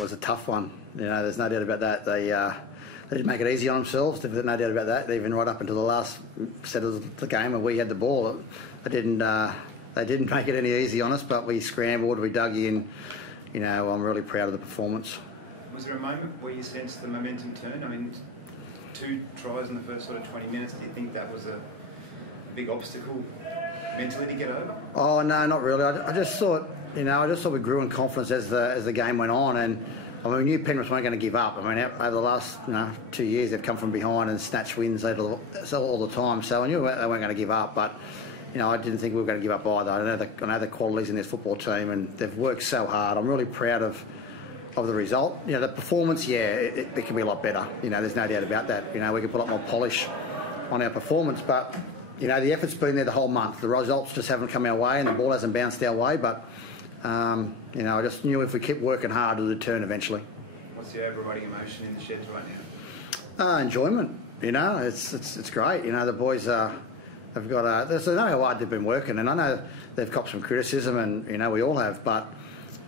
that was a tough one. There's no doubt about that. They didn't make it easy on themselves. There's no doubt about that. Even right up until the last set of the game when we had the ball, they didn't make it any easy on us. But we scrambled, we dug in. I'm really proud of the performance. Was there a moment where you sensed the momentum turn? I mean, 2 tries in the first sort of 20 minutes. Do you think that was a big obstacle mentally to get over? Oh no, not really. I just thought, we grew in confidence as the game went on, and we knew Penrith weren't going to give up. Over the last 2 years, they've come from behind and snatched wins all the time. So I knew they weren't going to give up, but I didn't think we were going to give up either. I know the qualities in this football team, and they've worked so hard. I'm really proud of the result. The performance, it can be a lot better. There's no doubt about that. We can put a lot more polish on our performance, but the effort's been there the whole month. The results just haven't come our way, and the ball hasn't bounced our way. But I just knew if we kept working hard, it would turn eventually. What's the overriding emotion in the sheds right now? Enjoyment. It's great. The boys have got they know how hard they've been working, and I know they've copped some criticism, and we all have, but.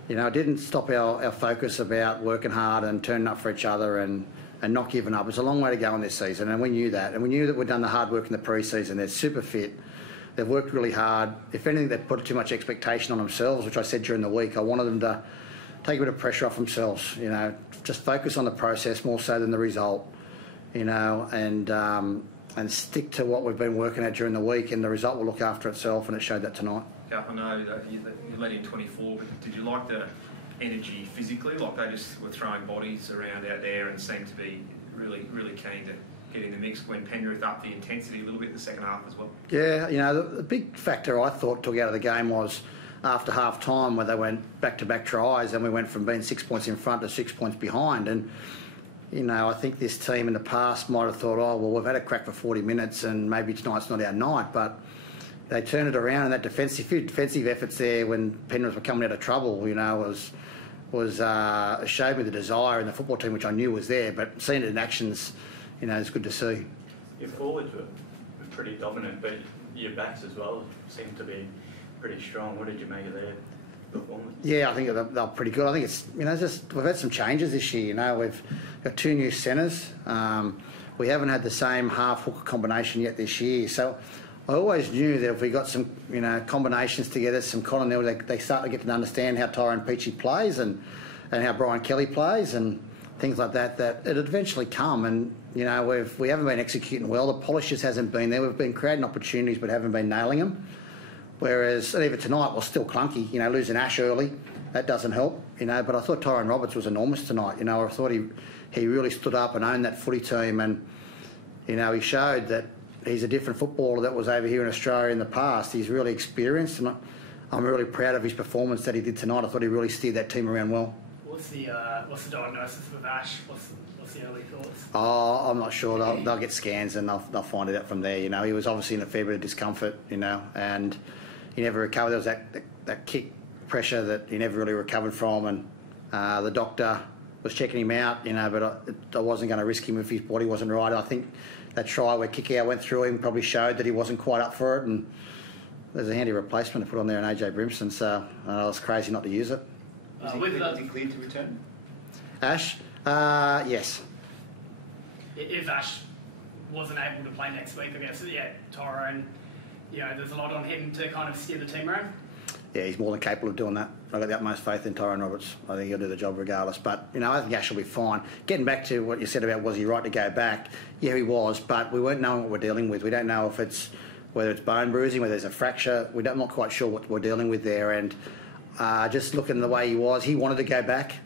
It didn't stop our focus about working hard and turning up for each other and not giving up. It's a long way to go in this season, and we knew that. And we knew that we'd done the hard work in the pre-season. They're super fit. They've worked really hard. If anything, they've put too much expectation on themselves, which I said during the week. I wanted them to take a bit of pressure off themselves, just focus on the process more so than the result, and stick to what we've been working at during the week, and the result will look after itself, and it showed that tonight. Garth, I know that you led in 24, but did you like the energy physically? Like they just were throwing bodies around out there and seemed to be really, really keen to get in the mix when Penrith upped the intensity a little bit in the second half as well? Yeah, the big factor I thought took out of the game was after half-time where they went back-to-back tries and we went from being 6 points in front to 6 points behind. And, I think this team in the past might have thought, we've had a crack for 40 minutes and maybe tonight's not our night, but they turned it around, and that defensive efforts there when Penrith were coming out of trouble, showed me the desire in the football team, which I knew was there. But seeing it in actions, it's good to see. Your forwards were pretty dominant, but your backs as well seemed to be pretty strong. What did you make of their performance? Yeah, I think they're pretty good. I think it's we've had some changes this year. We've got 2 new centres. We haven't had the same half hooker combination yet this year, so. I always knew that if we got some, combinations together, some continuity, they start to get to understand how Tyrone Peachey plays and how Brian Kelly plays and things like that, that it'd eventually come. And, we haven't been executing well. The polish just hasn't been there. We've been creating opportunities but haven't been nailing them. Whereas even tonight was still clunky, losing Ash early. That doesn't help, But I thought Tyrone Roberts was enormous tonight. I thought he really stood up and owned that footy team, and, he showed that he's a different footballer that was over here in Australia in the past. He's really experienced, and I'm really proud of his performance that he did tonight. I thought he really steered that team around well. What's the diagnosis with Ash? What's the early thoughts? Oh, I'm not sure. They'll get scans and they'll find it out from there. He was obviously in a fair bit of discomfort, and he never recovered. There was that kick pressure that he never really recovered from, and the doctor was checking him out, but I wasn't going to risk him if his body wasn't right. I think that try where Kikau went through him probably showed that he wasn't quite up for it, and there's a handy replacement to put on there in AJ Brimson, so I was crazy not to use it. Was he cleared to return? Ash? Yes. If Ash wasn't able to play next week, I guess, Tyrone, there's a lot on him to kind of steer the team around. Yeah, he's more than capable of doing that. I've got the utmost faith in Tyrone Roberts. I think he'll do the job regardless. But, I think Ash will be fine. Getting back to what you said about was he right to go back, yeah, he was, but we weren't knowing what we're dealing with. We don't know whether it's bone bruising, whether there's a fracture. I'm not quite sure what we're dealing with there. And just looking at the way he wanted to go back,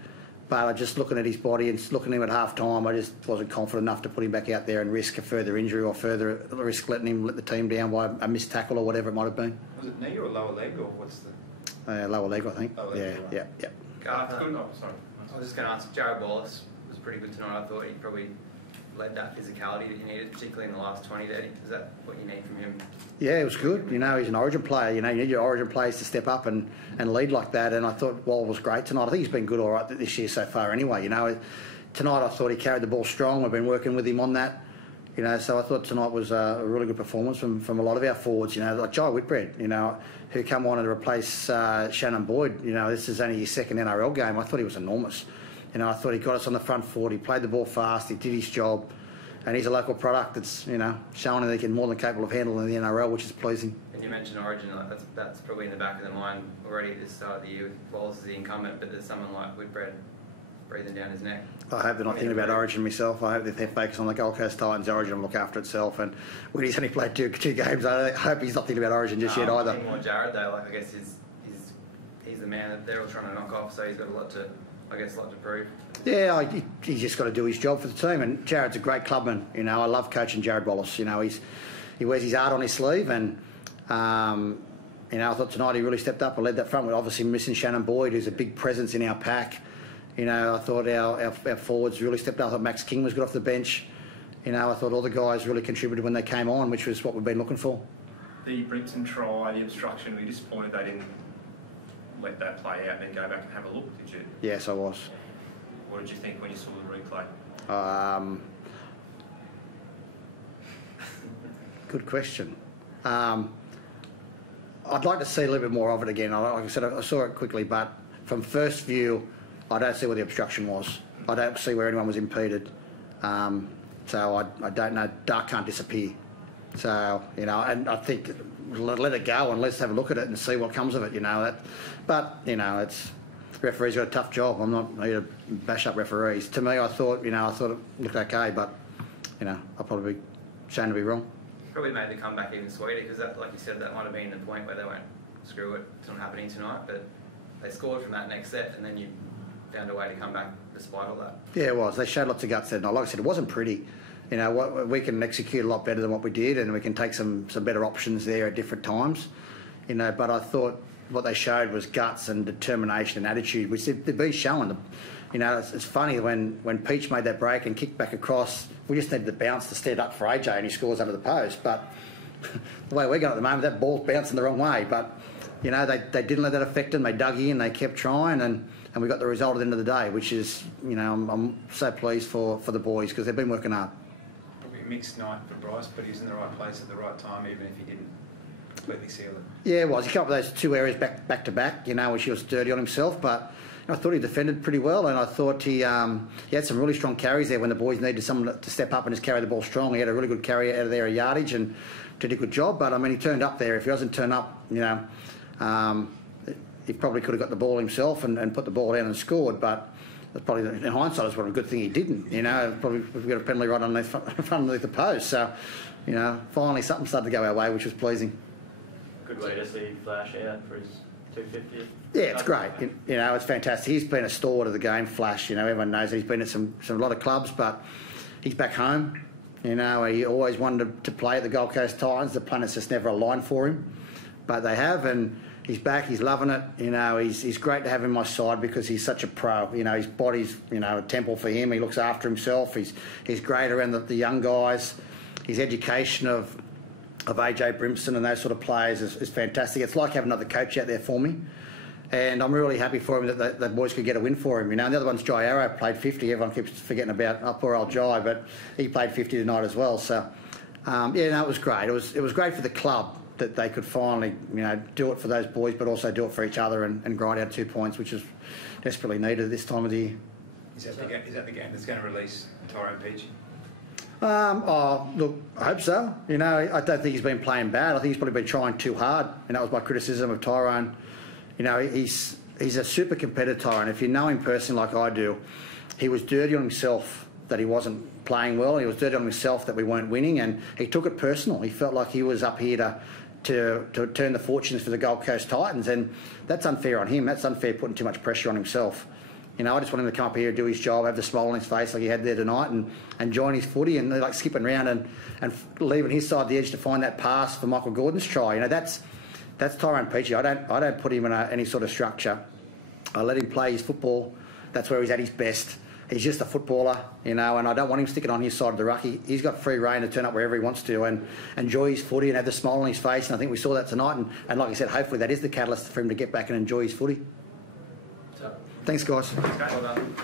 but just looking at his body and looking at him at half-time, I just wasn't confident enough to put him back out there and risk a further injury or further risk letting him let the team down by a missed tackle or whatever it might have been. Was it knee or lower leg, or what's the... lower leg, I think. Lower leg, yeah. Garth, sorry. I was just going to answer. Jared Wallace was pretty good tonight. I thought he probably led that physicality that you needed, particularly in the last 20 there. Is that what you need from him? Yeah, it was good. He's an origin player. You need your origin players to step up and lead like that. And I thought Wall was great tonight. I think he's been good all right this year so far anyway. Tonight I thought he carried the ball strong. We've been working with him on that. So I thought tonight was a really good performance from a lot of our forwards, like Jai Whitbread, who come on to replace Shannon Boyd. This is only his second NRL game. I thought he was enormous. You know, I thought he got us on the front foot. He played the ball fast. He did his job. And he's a local product that's, you know, showing that he can more than capable of handling the NRL, which is pleasing. And you mentioned Origin, like that's probably in the back of the mind already at the start of the year with Wallace as the incumbent, but there's someone like Whitbread breathing down his neck. I hope they're not thinking about Origin myself. I hope that they're focused on the Gold Coast Titans. Origin will look after itself. And when he's only played two games, I hope he's not thinking about Origin just yet either. More Jared though, like I guess he's the man that they're all trying to knock off, so he's got a lot to prove. Yeah, he's just got to do his job for the team. And Jared's a great clubman. You know, I love coaching Jared Wallace. You know, he wears his heart on his sleeve, and you know, I thought tonight he really stepped up and led that front. We're obviously missing Shannon Boyd, who's a big presence in our pack. You know, I thought our forwards really stepped up. I thought Max King was good off the bench. You know, I thought all the guys really contributed when they came on, which was what we've been looking for. The Brinton try, the obstruction, were you disappointed they didn't let that play out and then go back and have a look, did you? Yes, I was. What did you think when you saw the replay? Good question. I'd like to see a little bit more of it again. Like I said, I saw it quickly, but from first view, I don't see where the obstruction was. I don't see where anyone was impeded. So I don't know. Dark can't disappear. So, you know, and I think let it go and let's have a look at it and see what comes of it, you know. But, you know, referees got a tough job. I'm not here to bash up referees. To me, I thought it looked okay, but, you know, I'll probably be shown to be wrong. Probably made the comeback even sweeter because that, like you said, that might have been the point where they went, screw it, it's not happening tonight. But they scored from that next set, and then you found a way to come back despite all that. Yeah, it was. They showed lots of guts that night. Like I said, it wasn't pretty. You know, we can execute a lot better than what we did, and we can take some better options there at different times. You know, but I thought what they showed was guts and determination and attitude, which they've been showing. You know, it's funny when Peach made that break and kicked back across, we just needed the bounce to stand up for AJ and he scores under the post. But the way we're going at the moment, that ball's bouncing the wrong way. But, you know, they didn't let that affect them. They dug in, they kept trying, and we got the result at the end of the day, which is, you know, I'm so pleased for the boys because they've been working hard. Probably a mixed night for Bryce, but he's in the right place at the right time, even if he didn't completely seal it. Yeah, it was. He came up with those two areas back to back, you know, which he was dirty on himself, but I thought he defended pretty well, and I thought he had some really strong carries there when the boys needed someone to step up and just carry the ball strong. He had a really good carry out of there, a yardage, and did a good job. But I mean, he turned up there. If he doesn't turn up, you know, he probably could have got the ball himself and put the ball down and scored. But that's probably, in hindsight, it's probably a good thing he didn't. You know, probably we've got a penalty right underneath the post. So, you know, finally something started to go our way, which was pleasing. Good way to see Flash out for his 250th. Yeah, it's great. You know, it's fantastic. He's been a stalwart of the game, Flash. You know, everyone knows that he's been at a lot of clubs, but he's back home. You know, he always wanted to play at the Gold Coast Titans. The planets just never aligned for him, but they have, and he's back. He's loving it. You know, he's great to have him on my side because he's such a pro. You know, his body's, you know, a temple for him. He looks after himself. He's great around the young guys. His education of AJ Brimson and those sort of players is fantastic. It's like having another coach out there for me. And I'm really happy for him that the boys could get a win for him. You know, and the other one's Jai Arrow, played 50. Everyone keeps forgetting about poor old Jai, but he played 50 tonight as well. So, yeah, no, it was great. It was great for the club that they could finally, you know, do it for those boys, but also do it for each other and grind out 2 points, which is desperately needed at this time of the year. Is that the game that's going to release Tyrone Peachy? Look, I hope so. You know, I don't think he's been playing bad. I think he's probably been trying too hard, and that was my criticism of Tyrone. You know, he's a super competitor, and if you know him personally like I do, he was dirty on himself that he wasn't playing well. He was dirty on himself that we weren't winning, and he took it personal. He felt like he was up here to turn the fortunes for the Gold Coast Titans, and that's unfair on him. That's unfair putting too much pressure on himself. You know, I just want him to come up here, do his job, have the smile on his face like he had there tonight, and join his footy, and like skipping around and leaving his side of the edge to find that pass for Michael Gordon's try. You know, that's Tyrone Peachy. I don't put him in any sort of structure. I let him play his football. That's where he's at his best. He's just a footballer, you know, and I don't want him sticking on his side of the ruck. He's got free rein to turn up wherever he wants to and enjoy his footy and have the smile on his face. And I think we saw that tonight. And like I said, hopefully that is the catalyst for him to get back and enjoy his footy. Thanks, guys. Well done.